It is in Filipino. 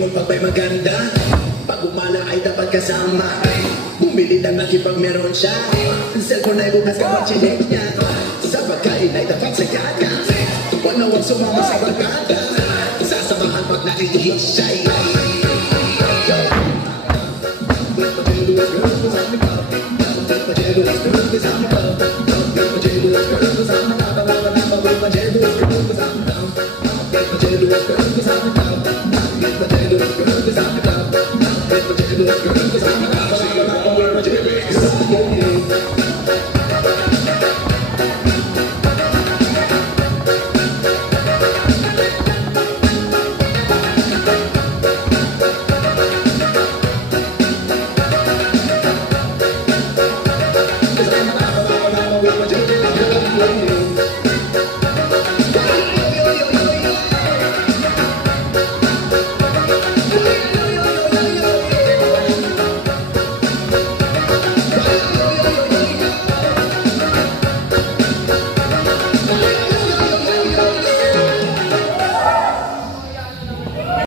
mo pag may maganda. Pag umala ay dapat kasama. Bumili ng laki pag meron siya. Ang cellphone ay bukas kapag chinek niya. Sa pagkain ay dapat sagada. Wala wag sumama sa barkada. Sasamahan pag nakikihit siya.